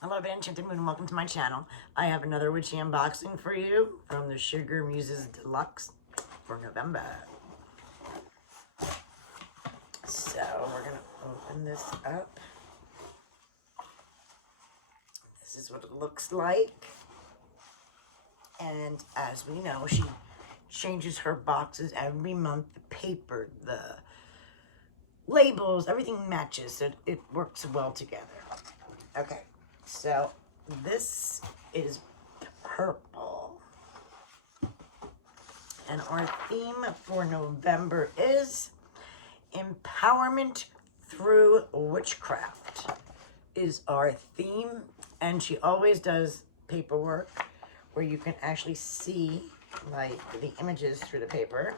Hello, Enchanted Moon, and welcome to my channel. I have another witchy unboxing for you from the SugarMuses Deluxe for November. So we're gonna open this up. This is what it looks like. And as we know, she changes her boxes every month. The paper, the labels, everything matches, so it works well together. Okay, so this is purple. And our theme for November is empowerment through witchcraft is our theme. And she always does paperwork where you can actually see like the images through the paper,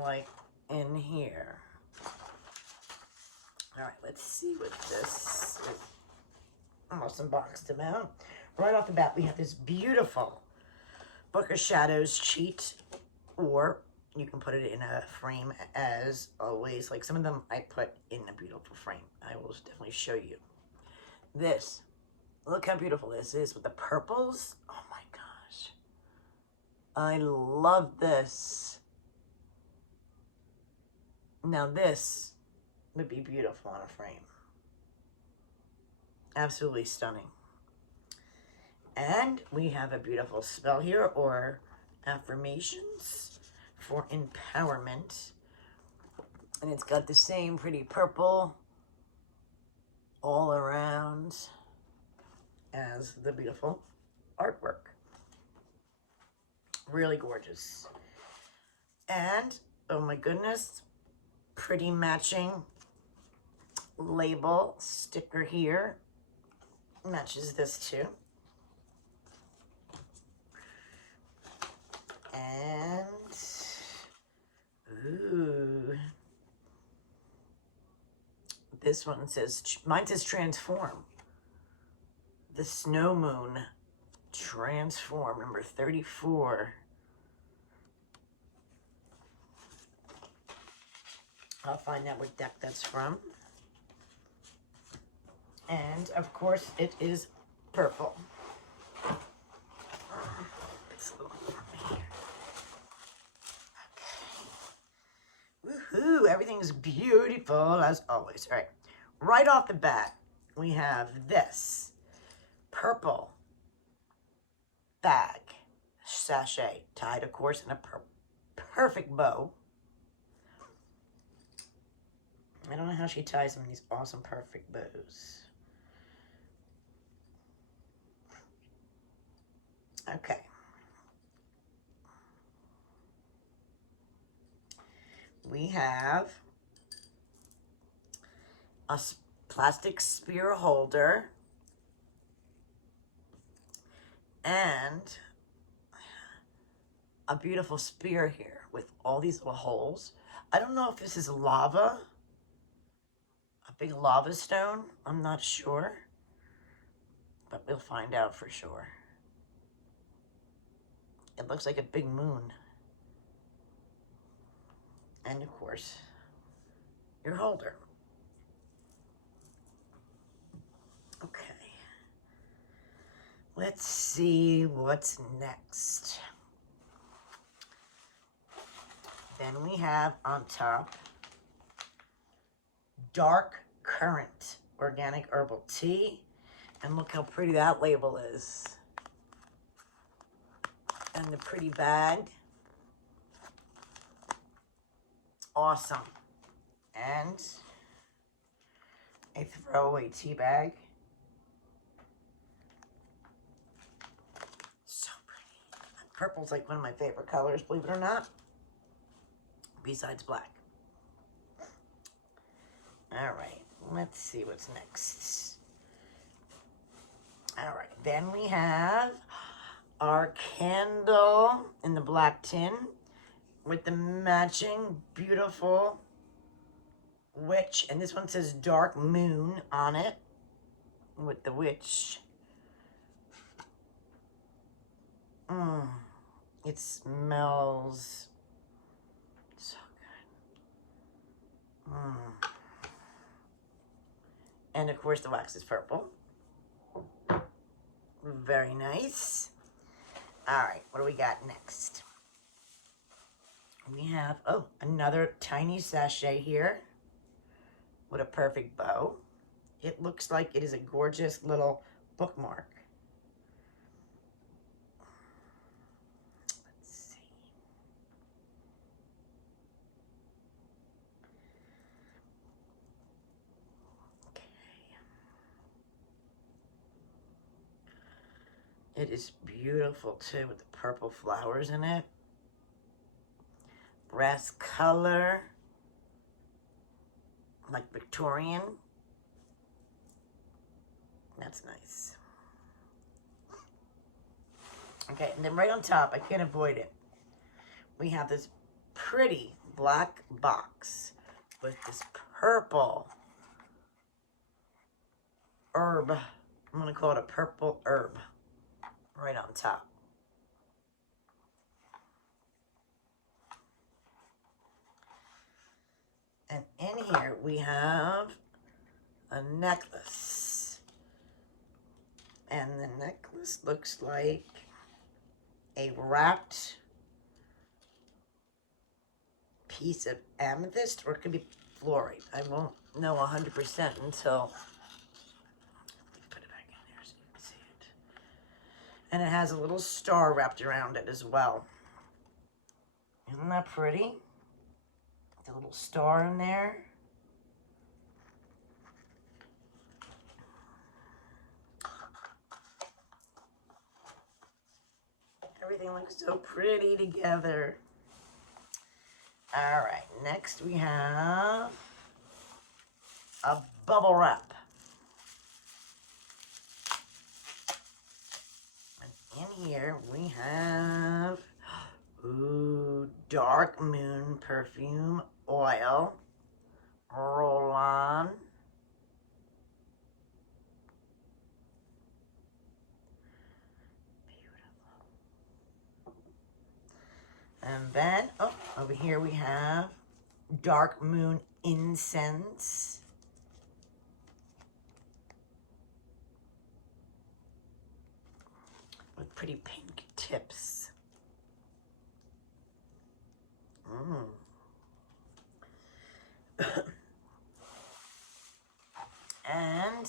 like in here. All right, let's see what this is. Almost unboxed them out. Right off the bat, we have this beautiful Book of Shadows cheat, or you can put it in a frame as always. Like some of them I put in a beautiful frame. I will definitely show you. This, look how beautiful this is with the purples. Oh my gosh. I love this. Now this would be beautiful on a frame. Absolutely stunning. And we have a beautiful spell here, or affirmations for empowerment. And it's got the same pretty purple all around as the beautiful artwork. Really gorgeous. And, oh my goodness, pretty matching label sticker here. Matches this too. And, ooh, this one says, mine says transform. The Snow Moon, transform, number 34. I'll find out what deck that's from. And, of course, it is purple. It's a little warm here. Okay. Woohoo! Everything's beautiful as always. All right. Right off the bat, we have this purple bag sachet tied, of course, in a perfect bow. I don't know how she ties them in these awesome perfect bows. Okay. We have a plastic spear holder and a beautiful spear here with all these little holes. I don't know if this is lava, a big lava stone. I'm not sure, but we'll find out for sure. It looks like a big moon. And of course, your holder. Okay. Let's see what's next. Then we have on top Dark Currant Organic Herbal Tea. And look how pretty that label is. And the pretty bag. Awesome. And a throwaway tea bag. So pretty. Purple's like one of my favorite colors, believe it or not. Besides black. All right, let's see what's next. All right, then we have our candle in the black tin with the matching beautiful witch. And this one says Dark Moon on it with the witch. It smells so good. And of course the wax is purple. Very nice. All right, what do we got next? We have, oh, another tiny sachet here with a perfect bow. It looks like it is a gorgeous little bookmark. Let's see. Okay. It is beautiful too with the purple flowers in it. Brass color, like Victorian. That's nice. Okay, and then right on top, I can't avoid it, we have this pretty black box with this purple herb. I'm going to call it a purple herb right on top. And in here we have a necklace. And the necklace looks like a wrapped piece of amethyst, or it could be fluorite. I won't know 100% until put it back in there so you can see it. And it has a little star wrapped around it as well. Isn't that pretty? The little star in there. Everything looks so pretty together. All right, next we have a bubble wrap. And in here we have, ooh, Dark Moon perfume oil, roll-on. And then, oh, over here we have Dark Moon incense. With pretty pink tips. And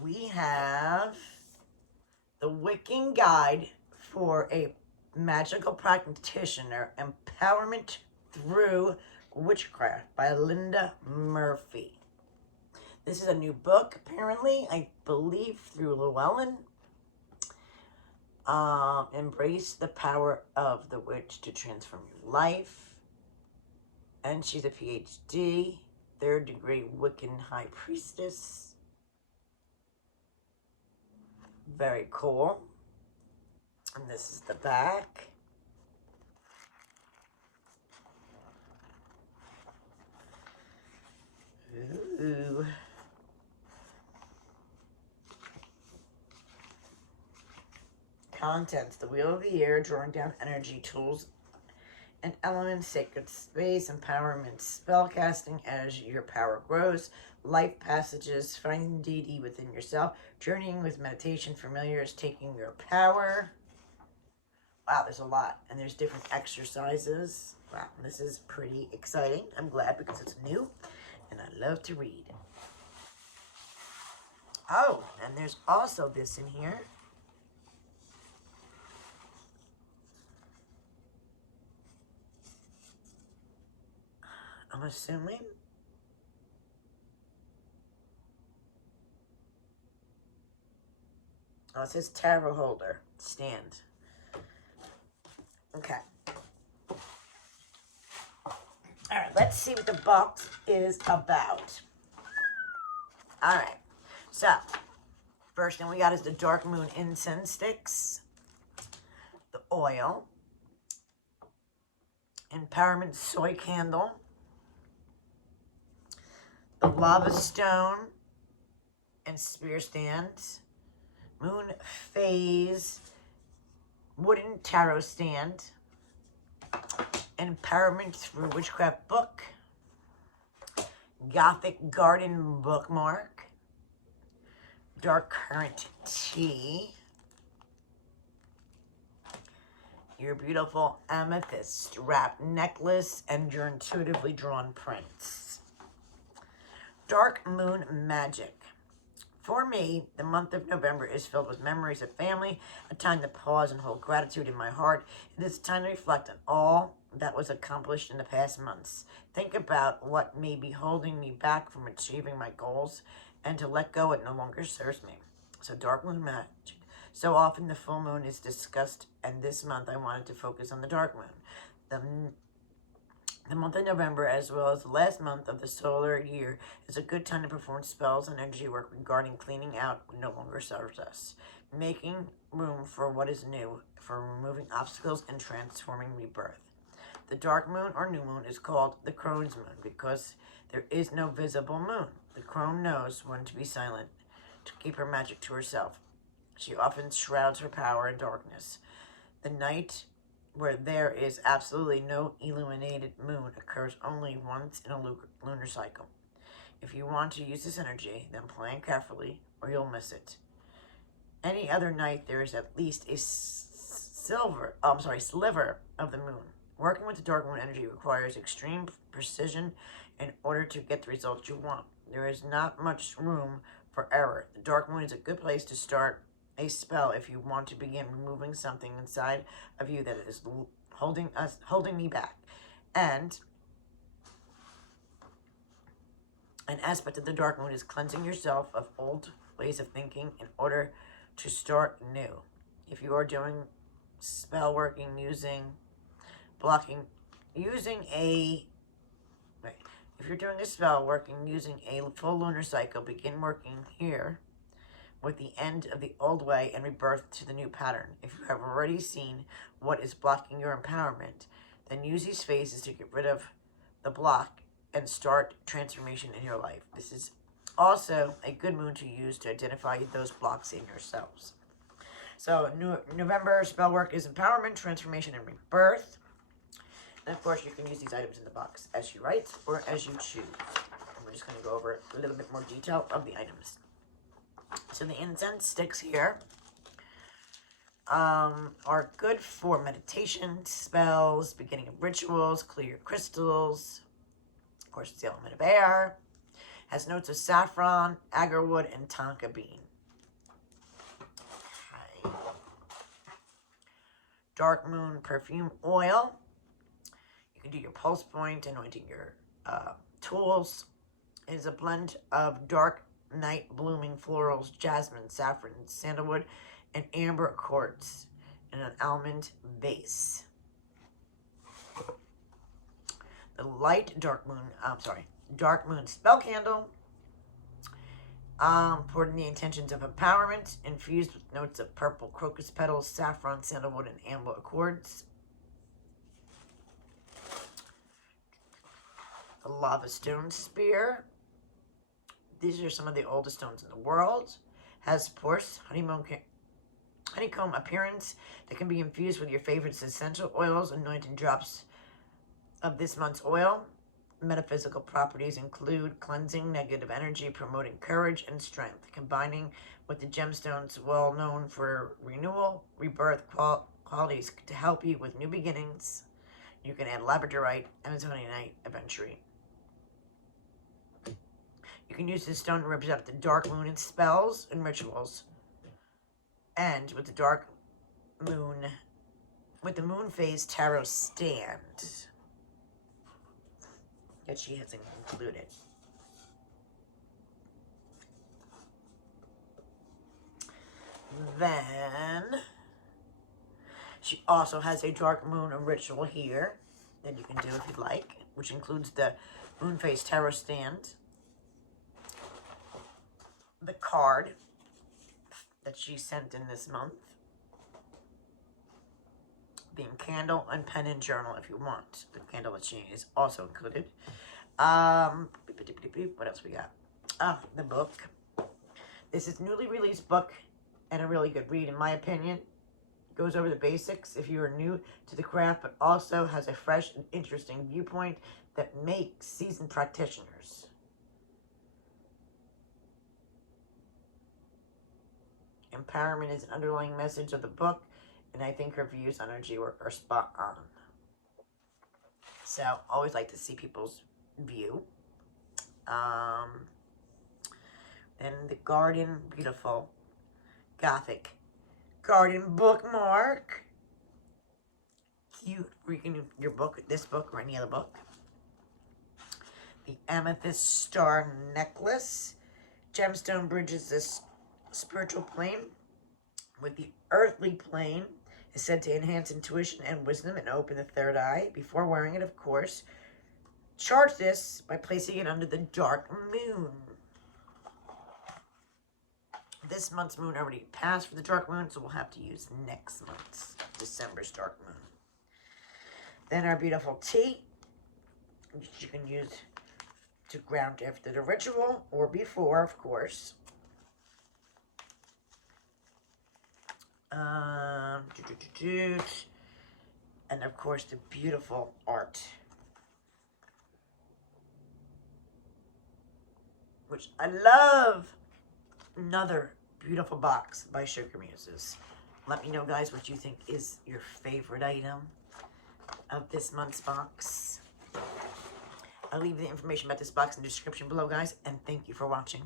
we have the Wiccan Guide for a Magical Practitioner, Empowerment Through Witchcraft by Linda Murphy. This is a new book, apparently, I believe through Llewellyn. Embrace the power of the witch to transform your life. And she's a PhD, 3rd degree Wiccan High Priestess. Very cool. And this is the back. Ooh. Contents: the Wheel of the Air, drawing down energy, tools and elements, sacred space, empowerment, spellcasting as your power grows, life passages, finding deity within yourself, journeying with meditation, familiars, taking your power. Wow, there's a lot, and there's different exercises. Wow, this is pretty exciting. I'm glad because it's new, and I love to read. Oh, and there's also this in here. I'm assuming. Oh, it says tarot holder stand. Okay. All right, let's see what the box is about. All right. So, first thing we got is the Dark Moon incense sticks, the oil, Empowerment soy candle, the lava stone and spear stand, moon phase wooden tarot stand, Empowerment Through Witchcraft book, Gothic Garden Bookmark, Dark Currant Tea, your beautiful amethyst wrapped necklace, and your intuitively drawn prints. Dark Moon Magic. For me, the month of November is filled with memories of family, a time to pause and hold gratitude in my heart. It is a time to reflect on all that was accomplished in the past months. Think about what may be holding me back from achieving my goals, and to let go it no longer serves me. So Dark Moon Magic. So often the full moon is discussed, and this month I wanted to focus on the dark moon. The month of November, as well as the last month of the solar year, is a good time to perform spells and energy work regarding cleaning out what no longer serves us, making room for what is new, for removing obstacles and transforming rebirth. The dark moon or new moon is called the crone's moon because there is no visible moon. The crone knows when to be silent, to keep her magic to herself. She often shrouds her power in darkness. The night where there is absolutely no illuminated moon occurs only once in a lunar cycle. If you want to use this energy, then plan carefully or you'll miss it. Any other night there is at least a sliver of the moon. Working with the dark moon energy requires extreme precision in order to get the results you want. There is not much room for error. The dark moon is a good place to start a spell if you want to begin removing something inside of you that is holding me back. And an aspect of the dark moon is cleansing yourself of old ways of thinking in order to start new. If you are doing spell working using if you're doing a spell working using a full lunar cycle, begin working here with the end of the old way and rebirth to the new pattern. If you have already seen what is blocking your empowerment, then use these phases to get rid of the block and start transformation in your life. This is also a good moon to use to identify those blocks in yourselves. So November spell work is empowerment, transformation, and rebirth. And of course, you can use these items in the box as you write or as you choose. And we're just going to go over a little bit more detail of the items. So the incense sticks here are good for meditation, spells, beginning of rituals, clear crystals. Of course, it's the element of air. Has notes of saffron, agarwood, and tonka bean. Okay. Dark moon perfume oil. You can do your pulse point, anointing your tools. It is a blend of dark night blooming florals, jasmine, saffron, sandalwood, and amber quartz in an almond base. The dark moon spell candle, poured in the intentions of empowerment, infused with notes of purple crocus petals, saffron, sandalwood, and amber accords. The lava stone spear. These are some of the oldest stones in the world. Has porous honeycomb appearance that can be infused with your favorite essential oils, anointing drops of this month's oil. Metaphysical properties include cleansing negative energy, promoting courage and strength, combining with the gemstones well known for renewal, rebirth qualities to help you with new beginnings. You can add labradorite, amazonite, aventurine. You can use this stone to represent the dark moon in spells and rituals. And with the dark moon, with the moon phase tarot stand that she has included. Then she also has a dark moon ritual here that you can do if you'd like, which includes the moon phase tarot stand, the card that she sent in this month, being candle and pen and journal if you want. The candle that she is also included. What else we got? The book. This is a newly released book and a really good read in my opinion. Goes over the basics if you are new to the craft, but also has a fresh and interesting viewpoint that makes seasoned practitioners. Empowerment is an underlying message of the book, and I think her views on energy work are spot on. So, always like to see people's view. Then the Garden, beautiful, gothic garden bookmark. Cute, where you can do your book, this book, or any other book. The amethyst star necklace. Gemstone bridges this spiritual plane with the earthly plane. Is said to enhance intuition and wisdom and open the third eye. Before wearing it, of course, charge this by placing it under the dark moon. This month's moon already passed for the dark moon, so we'll have to use next month's, December's dark moon. Then our beautiful tea, which you can use to ground after the ritual or before, of course. And of course the beautiful art, which I love. Another beautiful box by SugarMuses. Let me know, guys, what you think is your favorite item of this month's box. I'll leave the information about this box in the description below, guys, and thank you for watching.